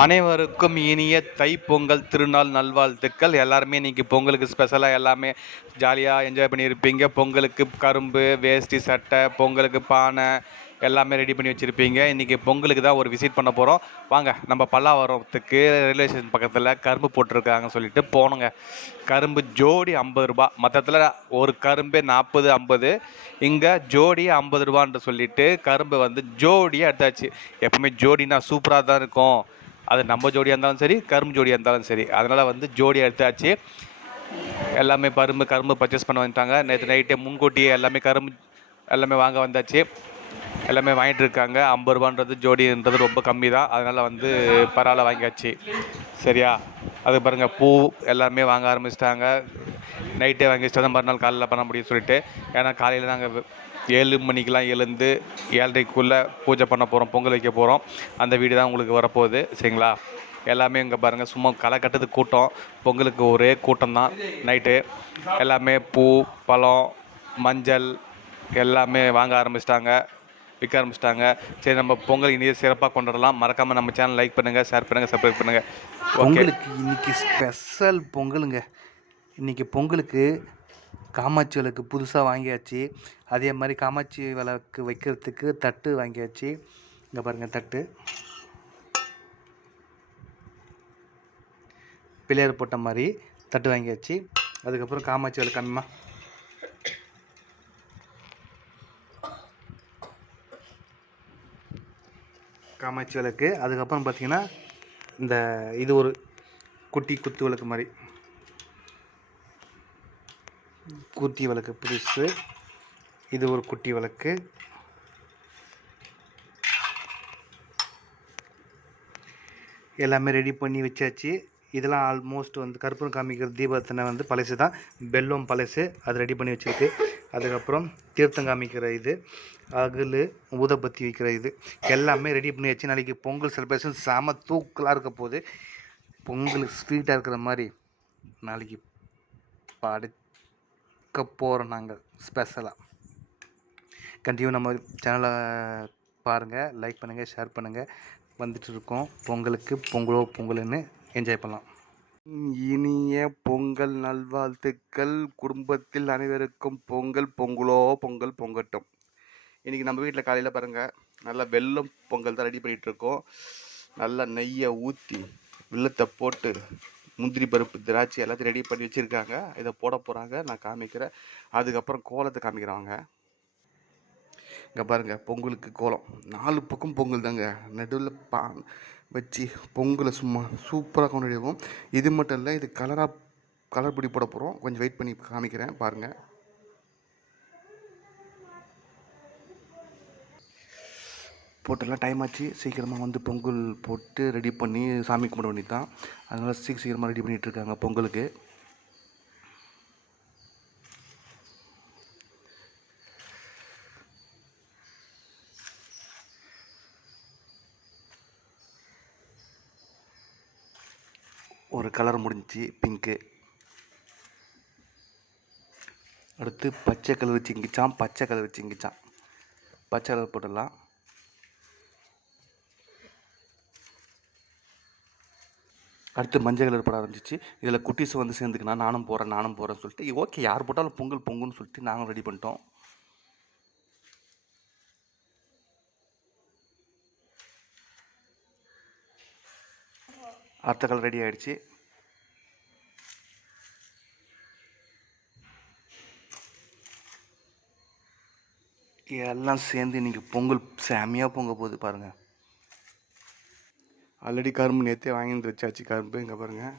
அனைவருக்கும் இனிய தைப்பொங்கல் திருநாள் நல்வாழ்த்துக்கள். எல்லாருமே இன்னைக்கு பொங்கலுக்கு ஸ்பெஷலாக எல்லாமே ஜாலியாக என்ஜாய் பண்ணியிருப்பீங்க. பொங்கலுக்கு கரும்பு, வேஷ்டி, சட்டை, பொங்கலுக்கு பானை எல்லாமே ரெடி பண்ணி வச்சுருப்பீங்க. இன்றைக்கி பொங்கலுக்கு தான் ஒரு விசிட் பண்ண போகிறோம். வாங்க நம்ம பல்லாவரத்துக்கு ரயில்வே ஸ்டேஷன் பக்கத்தில் கரும்பு போட்டிருக்காங்கன்னு சொல்லிட்டு போனோங்க. கரும்பு ஜோடி 50 ரூபா, மற்றத்தில் ஒரு கரும்பே 40, 50. இங்கே ஜோடி 50 ரூபான்னு சொல்லிட்டு கரும்பு வந்து ஜோடியாக எடுத்தாச்சு. எப்பவுமே ஜோடினா சூப்பராக தான் இருக்கும். அது நம்ம ஜோடியாக இருந்தாலும் சரி, கரும்பு ஜோடியாக இருந்தாலும் சரி. அதனால் வந்து ஜோடியாக எடுத்தாச்சு. எல்லாமே கரும்பு பர்ச்சேஸ் பண்ண வந்துட்டாங்க. நேற்று நைட்டே முன்கூட்டியே எல்லாமே வாங்க வந்தாச்சு. எல்லாமே வாங்கிட்டு இருக்காங்க. 50 ரூபான்றது ஜோடின்றது ரொம்ப கம்மி தான். அதனால் வந்து பரவாயில்ல வாங்கியாச்சு. சரியா? அது பாருங்கள், பூ எல்லாமே வாங்க ஆரம்பிச்சிட்டாங்க. நைட்டே வாங்கி வச்சுட்டு தான் மறுநாள் காலையில் பண்ண முடியும்னு சொல்லிட்டு. ஏன்னா காலையில் நாங்கள் 7 மணிக்கெலாம் எழுந்து 7:30க்குள்ளே பூஜை பண்ண போகிறோம், பொங்கல் வைக்க போகிறோம். அந்த வீடு தான் உங்களுக்கு வரப்போகுது. சரிங்களா? எல்லாமே இங்கே பாருங்கள், சும்மா களை கட்டுறதுக்கு கூட்டம். பொங்கலுக்கு ஒரே கூட்டம் தான் நைட்டு. எல்லாமே பூ, பழம், மஞ்சள் எல்லாமே வாங்க ஆரம்பிச்சிட்டாங்க, விற்க ஆரம்பிச்சிட்டாங்க. சரி, நம்ம பொங்கல் இனியே சிறப்பாக கொண்டாடலாம். மறக்காமல் நம்ம சேனல் லைக் பண்ணுங்கள், ஷேர் பண்ணுங்கள், சப்ஸ்கிரைப் பண்ணுங்கள். பொங்கலுக்கு இன்றைக்கி ஸ்பெஷல் பொங்கலுங்க. இன்றைக்கி பொங்கலுக்கு காமாட்சி விளக்கு புதுசாக வாங்கியாச்சு. அதே மாதிரி காமாட்சி விளக்கு வைக்கிறதுக்கு தட்டு வாங்கியாச்சு. இங்கே பாருங்கள், தட்டு பிள்ளையார் போட்ட மாதிரி தட்டு வாங்கியாச்சு. அதுக்கப்புறம் காமாட்சி விளக்கு கம்மிமா காமாட்சி விளக்கு. அதுக்கப்புறம் பார்த்திங்கன்னா இது ஒரு குட்டி குத்து விளக்கு மாதிரி, குட்டி விளக்கு புதுசு. இது ஒரு குட்டி விளக்கு. எல்லாமே ரெடி பண்ணி வச்சாச்சு. இதெல்லாம் ஆல்மோஸ்ட் வந்து கற்பூரம் காமிக்கிற தீபத்தினை வந்து பழசு தான், பெல்லம் பழசு, அது ரெடி பண்ணி வச்சுருக்கு. அதுக்கப்புறம் தீர்த்தம் காமிக்கிற இது, அகல், ஊதபத்தி வைக்கிற இது எல்லாமே ரெடி பண்ணி வச்சு நாளைக்கு பொங்கல் செலிப்ரேஷன் செம தூக்கலாக இருக்க போகுது. பொங்கலுக்கு ஸ்வீட்டாக இருக்கிற மாதிரி நாளைக்கு படுக்க போகிறோம் நாங்கள் ஸ்பெஷலாக. கண்டிப்பாக நம்ம சேனலை பாருங்கள், லைக் பண்ணுங்கள், ஷேர் பண்ணுங்கள். வந்துட்டு இருக்கோம் பொங்கலுக்கு. பொங்கல்னு என்ஜாய் பண்ணலாம். இனிய பொங்கல் நல்வாழ்த்துக்கள். குடும்பத்தில் அனைவருக்கும் பொங்கல் பொங்கட்டும். இன்றைக்கி நம்ம வீட்டில் காலையில் பாருங்கள், நல்லா வெல்லம் பொங்கல் தான் ரெடி பண்ணிகிட்ருக்கோம். நல்லா நெய்யை ஊற்றி வெல்லத்தை போட்டு முந்திரி பருப்பு, திராட்சை எல்லாத்தையும் ரெடி பண்ணி வச்சுருக்காங்க. இதை போட போகிறாங்க, நான் காமிக்கிறேன். அதுக்கப்புறம் கோலத்தை காமிக்கிறாங்க. இங்கே பாருங்கள், பொங்கலுக்கு கோலம் 4 பக்கம் பொங்கல் தாங்க. நடுவில் வச்சு பொங்கலை சும்மா சூப்பராக கொண்டாடுவோம். இது மட்டும் இல்லை, இது கலர் பொடி போட போகிறோம். கொஞ்சம் வெயிட் பண்ணி காமிக்கிறேன் பாருங்கள். போட்டெல்லாம் டைம் ஆச்சு. சீக்கிரமாக வந்து பொங்கல் போட்டு ரெடி பண்ணி சாமி கும்பிட வேண்டியது தான். அதனால் சீக்கிரமாக ரெடி பண்ணிகிட்ருக்காங்க பொங்கலுக்கு. ஒரு கலர் முடிஞ்சிச்சு, பிங்க்கு. அடுத்து பச்சை கலர் வச்சு இங்கிச்சான், பச்சை கலர் போட்டுடலாம். அடுத்து மஞ்சள் கலர் போட ஆரம்பிச்சிச்சு. இதில் குட்டீஸ் வந்து சேர்ந்துக்கினா நானும் போகிறேன்னு சொல்லிட்டு, ஓகே யார் போட்டாலும் பொங்குன்னு சொல்லிட்டு நாங்களும் ரெடி பண்ணிட்டோம். அடுத்த கலர் ரெடி ஆகிடுச்சு. எல்லாம் சேர்ந்து இன்றைக்கி பொங்கல் செமையாக பொங்க போகுது பாருங்கள். ஆல்ரெடி கரும்பு நேற்றே வாங்கிட்டு வச்சாச்சு. கரும்பு இங்கே பாருங்கள்.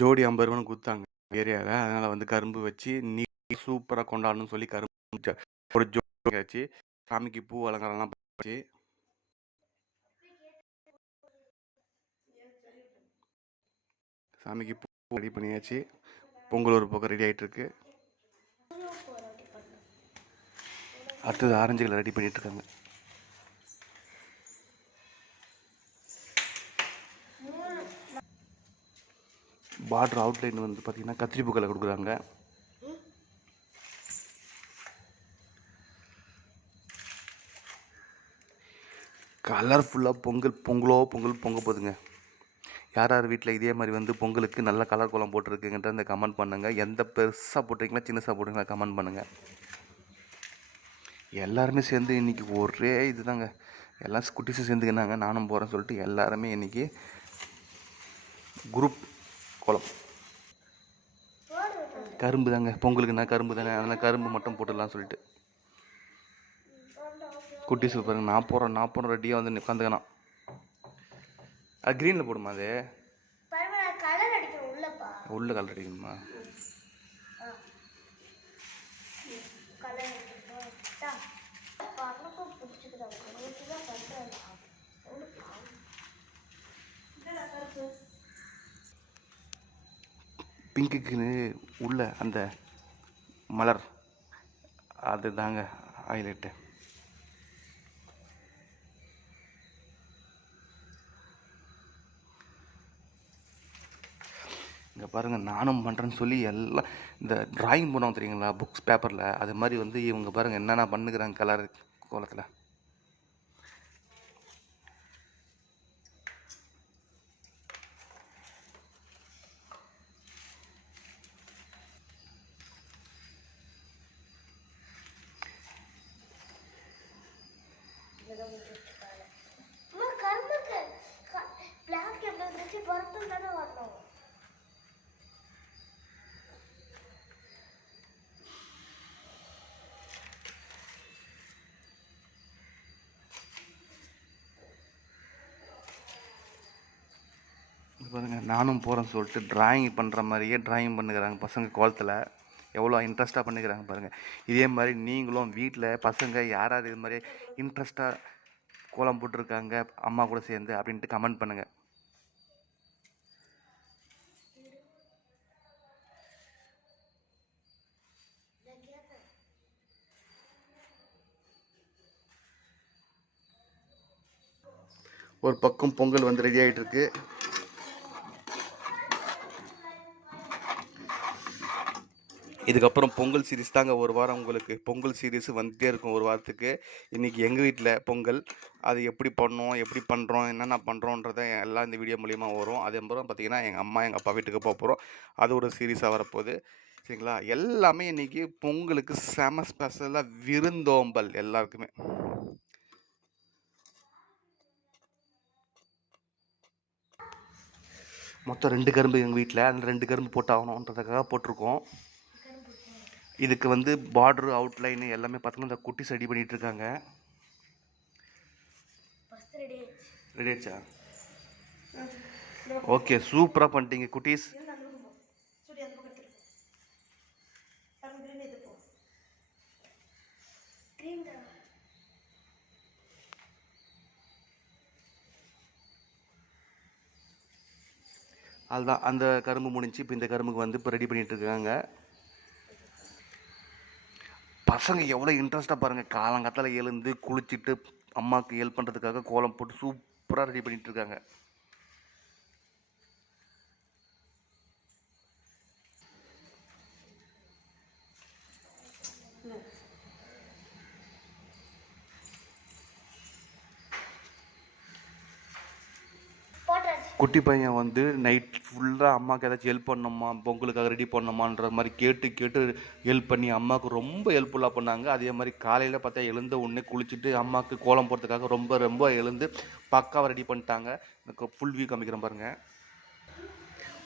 ஜோடி 50 ரூபான்னு கொடுத்தாங்க ஏரியாவில். அதனால் வந்து கரும்பு வச்சு நீ சூப்பராக கொண்டாடணும்னு சொல்லி கரும்பு ஒரு ஜோடி ஆச்சு. சாமிக்கு பூ அலங்காரம்லாம் போச்சு. சாமிக்கு பூ ரெடி பண்ணியாச்சு. பொங்கல் ஒரு பக்கம் ரெடி ஆகிட்டுருக்கு. அடுத்தது ஆரஞ்சு கலர் ரெடி பண்ணிகிட்ருக்காங்க. பார்டர் அவுட்லைன் வந்து பார்த்திங்கன்னா கத்திரிப்பூ கலர் கொடுக்குறாங்க. கலர்ஃபுல்லாக பொங்கலோ பொங்கல் பொங்க போகுதுங்க. யார் யார் வீட்டில் இதே மாதிரி வந்து பொங்கலுக்கு நல்ல கலர் கோலம் போட்டிருக்குங்கன்ற அந்த கமெண்ட் பண்ணுங்கள். எந்த பெருசாக போட்டிருக்கீங்களா சின்னசாக போட்டிருக்கீங்களா கமெண்ட் பண்ணுங்கள். எல்லாருமே சேர்ந்து இன்றைக்கி ஒரே இது தாங்க, எல்லாம் குட்டிஸும் சேர்ந்துக்கினாங்க, நானும் போகிறேன்னு சொல்லிட்டு எல்லாருமே இன்றைக்கி குரூப் கோலம். கரும்பு தாங்க பொங்கலுக்குன்னா கரும்பு தானே, அதனால் கரும்பு மட்டும் போட்டுடலாம் சொல்லிட்டு குட்டிஸுக்கு பாருங்க. நான் போகிறேன் ரெடியாக வந்து உட்காந்துக்கணும். அது க்ரீனில் போடுமா? அது உள்ள கலர் அடிக்கணுமா? பிங்க்குன்னு உள்ள அந்த மலர் அது தாங்க ஹைலைட்டு. இங்கே பாருங்கள், நானும் பண்ணுறேன்னு சொல்லி எல்லாம் இந்த ட்ராயிங் பண்ணுவாங்க தெரியுங்களா புக்ஸ் பேப்பரில், அது மாதிரி வந்து இவங்க பாருங்கள் என்னென்ன பண்ணுக்கிறாங்க கலர் கோலத்தில். பாருங்கள், நானும் போகிறேன்னு சொல்லிட்டு ட்ராயிங் பண்ணுற மாதிரியே ட்ராயிங் பண்ணுகிறாங்க பசங்க கோலத்தில். எவ்வளோ இன்ட்ரெஸ்ட்டாக பண்ணிக்கிறாங்க பாருங்கள். இதே மாதிரி நீங்களும் வீட்டில் பசங்க யார் யார் இது மாதிரி இன்ட்ரெஸ்ட்டாக கோலம் போட்டிருக்காங்க அம்மா கூட சேர்ந்து அப்படின்ட்டு கமெண்ட் பண்ணுங்கள். ஒரு பக்கம் பொங்கல் வந்து ரெடி ஆகிட்டு இருக்கு. இதுக்கப்புறம் பொங்கல் சீரீஸ் தாங்க ஒரு வாரம். உங்களுக்கு பொங்கல் சீரீஸ் வந்துட்டே இருக்கும் ஒரு வாரத்துக்கு. இன்றைக்கி எங்கள் வீட்டில் பொங்கல், அது எப்படி பண்ணோம், எப்படி பண்ணுறோம், என்னென்ன பண்ணுறோன்றதை எல்லாம் இந்த வீடியோ மூலிமா வரும். அதே மாதிரி பார்த்திங்கன்னா எங்கள் அம்மா எங்கள் அப்பா வீட்டுக்கு போக போகிறோம், அது ஒரு சீரீஸாக வரப்போகுது. சரிங்களா? எல்லாமே இன்றைக்கி பொங்கலுக்கு செம ஸ்பெஷலாக விருந்தோம்பல் எல்லாருக்குமே. மொத்தம் 2 கரும்பு எங்கள் வீட்டில், அதில் 2 கரும்பு போட்டாகணுன்றதுக்காக போட்டிருக்கோம். இதுக்கு வந்து பார்டரு அவுட்லைனு எல்லாமே பார்த்தோம்னா இந்த குட்டிஸ் ரெடி பண்ணிகிட்டு இருக்காங்க. ரெடி ஆயிடுச்சா? ஓகே, சூப்பராக பண்ணிட்டீங்க குட்டீஸ். அதுதான் அந்த கரும்பு முடிஞ்சு இப்போ இந்த கரும்புக்கு வந்து இப்போ ரெடி பண்ணிகிட்டு இருக்காங்க. பசங்க எவ்வளோ இன்ட்ரெஸ்ட்டாக பாருங்கள், காலங்காத்தால் எழுந்து குளிச்சுட்டு அம்மாவுக்கு ஹெல்ப் பண்ணுறதுக்காக கோலம் போட்டு சூப்பராக ரெடி பண்ணிகிட்டு இருக்காங்க. குட்டி பையன் வந்து நைட் ஃபுல்லாக அம்மாவுக்கு ஏதாச்சும் ஹெல்ப் பண்ணணுமா, பொங்கலுக்காக ரெடி பண்ணணுமான்ற மாதிரி கேட்டு ஹெல்ப் பண்ணி அம்மாவுக்கு ரொம்ப ஹெல்ப்ஃபுல்லாக பண்ணாங்க. அதே மாதிரி காலையில் பார்த்தா எழுந்த உடனே குளிச்சுட்டு அம்மாவுக்கு கோலம் போடுறதுக்காக ரொம்ப எழுந்து பக்காவாக ரெடி பண்ணிட்டாங்க. ஃபுல் வியூ காமிக்கிறேன் பாருங்கள்.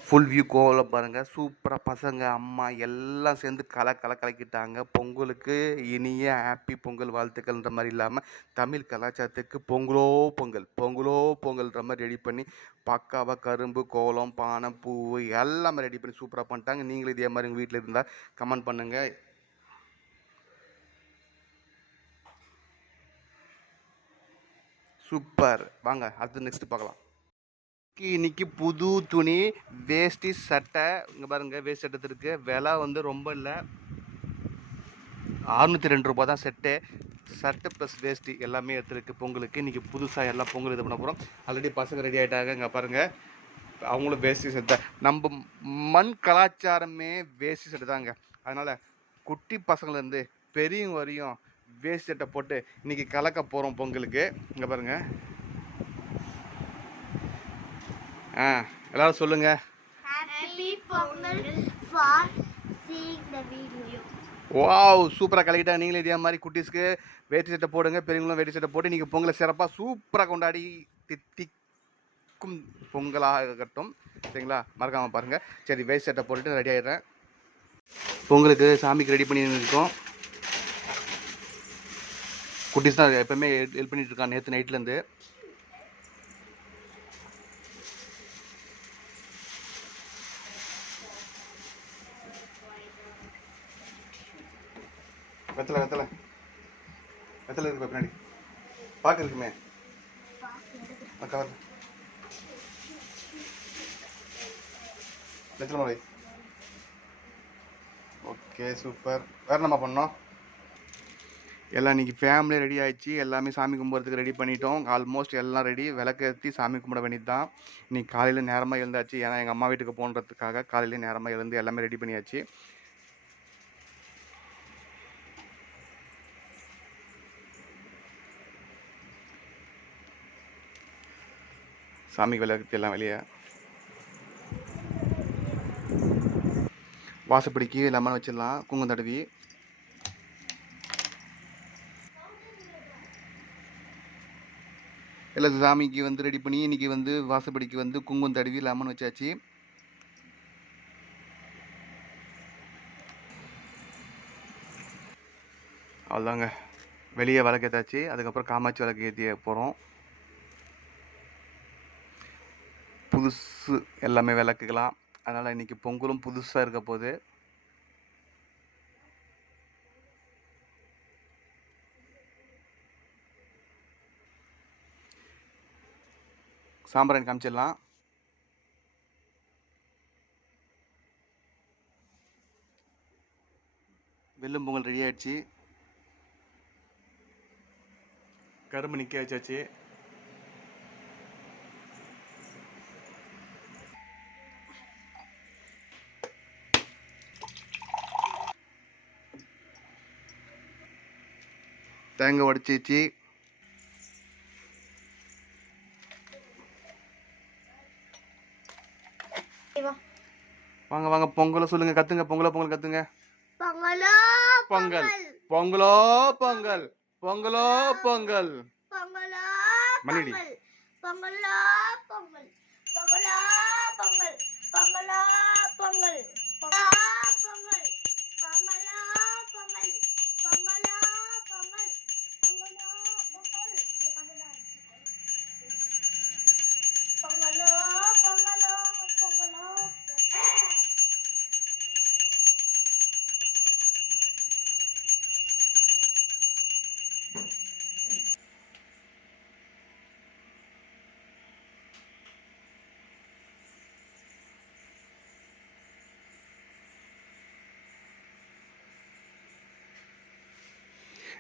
ஃபுல் வியூ கோலம் பாருங்கள். சூப்பராக பசங்க அம்மா எல்லாம் சேர்ந்து கலக்கிட்டாங்க. பொங்கலுக்கு இனிய ஹாப்பி பொங்கல் வாழ்த்துக்கள்ன்ற மாதிரி இல்லாமல் தமிழ் கலாச்சாரத்துக்கு பொங்கலோ பொங்கல்ன்ற மாதிரி ரெடி பண்ணி பக்காவாக கரும்பு கோலம் பானை பூ எல்லாமே ரெடி பண்ணி சூப்பராக பண்ணிட்டாங்க. நீங்களும் இதே மாதிரி உங்கள் வீட்டில் இருந்தால் கமெண்ட் பண்ணுங்கள். சூப்பர். வாங்க அடுத்து நெக்ஸ்ட் பார்க்கலாம். இன்னைக்கு புது துணி வேஷ்டி சட்டை, இங்கே பாருங்கள் வேஷ்டி சட்டை இருக்கு. விலை வந்து ரொம்ப இல்லை, 602 ரூபா தான் செட்டு. சட்டை ப்ளஸ் வேஷ்டி எல்லாமே எடுத்துருக்கு பொங்கலுக்கு. இன்றைக்கி புதுசாக எல்லாம் பொங்கல் இது பண்ண போகிறோம். ஆல்ரெடி பசங்க ரெடி ஆகிட்டாங்க. இங்கே பாருங்கள், அவங்களும் வேஷ்டி சட்டை. நம்ம மண் கலாச்சாரமே வேஷ்டி சட்டை தாங்க. அதனால் குட்டி பசங்கள்லேருந்து பெரியவங்க வரையும் வேஷ்டி சட்டை போட்டு இன்றைக்கி கலக்க போகிறோம் பொங்கலுக்கு. இங்கே பாருங்கள், ஆ எல்லாரும் சொல்லுங்கள். Happy Pongal for seeing the video. Wow, சூப்பராக கலக்கிட்டா. நீங்களே இதே மாதிரி குட்டீஸ்க்கு வேட்டி சட்டை போடுங்க, பெரியவங்களும் வேட்டி சட்டை போட்டு நீங்கள் பொங்கலை சிறப்பாக சூப்பராக கொண்டாடி தித்திக்கும் பொங்கலாக இருக்கட்டும். சரிங்களா? மறக்காமல் பாருங்கள். சரி, வேட்டி சட்டை போட்டுட்டு ரெடி ஆகிடுறேன். பொங்கலுக்கு சாமிக்கு ரெடி பண்ணி இருக்கோம். குட்டீஸ் தான் எப்போவுமே ஹெல்ப் பண்ணிட்டு இருக்கான் நேற்று நைட்லேருந்து. வெத்தலை வெத்தலை வெத்தலை இருக்கு பின்னாடி பார்க்க இருக்குமே கவர் வெத்தலை மலை. Okay, super. வேறு என்னம்மா பண்ணோம்? எல்லாம் இன்றைக்கி ஃபேமிலி ரெடி ஆகிடுச்சு. எல்லாமே சாமி கும்பிட்றதுக்கு ரெடி பண்ணிட்டோம். ஆல்மோஸ்ட் எல்லாம் ரெடி. விளக்கேற்றி சாமி கும்பிட வேண்டியது தான். இன்றைக்கி காலையில் நேரமாக எழுந்தாச்சு. ஏன்னா எங்கள் அம்மா வீட்டுக்கு போன்றதுக்காக காலையில் நேரமாக எழுந்து எல்லாமே ரெடி பண்ணியாச்சு. சாமி விளக்கு எல்லாம் வெளியே வாசப்படிக்கு லெமன் வச்சிடலாம், குங்குமம் தடவி. எல்லாம் சாமிக்கு வந்து ரெடி பண்ணி இன்றைக்கி வந்து வாசப்படிக்கு வந்து குங்குமம் தடவி லெமன் வச்சாச்சு. அவ்வளோதாங்க, வெளியே விளக்கேற்றாச்சு. அதுக்கப்புறம் காமாட்சி விளக்கு ஏற்றி போகிறோம். புதுசு எல்லாமே விளக்குக்கலாம். அதனால் இன்றைக்கி பொங்கலும் புதுசாக இருக்க போகுது. சாம்பிராணி காமிச்சிடலாம். வெல்லும் பொங்கல் ரெடி ஆகிடுச்சு. கரும்பு நிற்க வச்சாச்சு. தேங்காய் உடச்சிச்சு. வாங்க வாங்க, பொங்கலை சொல்லுங்க, கத்துங்க. பொங்கல் கத்துங்க. பொங்கலோ பொங்கல் பொங்கலோ பொங்கல் பொங்கலோ பொங்கல் பொங்கலோ மணிடி. பொங்கலோ பொங்கல் பொங்கலோ பொங்கல் பொங்கலோ பொங்கல் பொங்கலோ பொங்கல் பொங்கலோ பொங்கல் பொங்கலோ பொங்கல் பொங்கலோ பொங்கல் பொங்கலோ பொங்கலோ பொங்கலோ.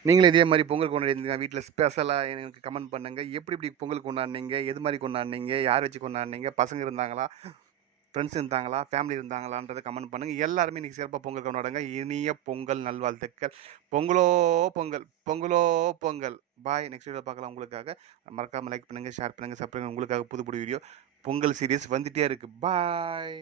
நீங்களும் இதே மாதிரி பொங்கல் கொண்டாடிங்க வீட்டில் ஸ்பெஷலாக எனக்கு கமெண்ட் பண்ணுங்கள். எப்படி பொங்கல் கொண்டாடினீங்க, எது மாதிரி கொண்டாடினீங்க, யார் வச்சு கொண்டாடினீங்க, பசங்க இருந்தாங்களா, ஃப்ரெண்ட்ஸ் இருந்தாங்களா, ஃபேமிலி இருந்தாங்களான்றதை கமெண்ட் பண்ணுங்கள். எல்லாருமே இன்றைக்கி சிறப்பாக பொங்கல் கொண்டாடுங்க. இனிய பொங்கல் நல்வாழ்த்துக்கள். பொங்கலோ பொங்கல் பொங்கலோ பொங்கல். பாய். நெக்ஸ்ட் வீடியோ பார்க்கலாம். உங்களுக்காக மறக்காமல் லைக் பண்ணுங்கள், ஷேர் பண்ணுங்கள், சப்ஸ்கிரைப் பண்ணுங்கள். உங்களுக்காக புது புது வீடியோ பொங்கல் சீரியஸ் வந்துகிட்டே இருக்குது. பாய்.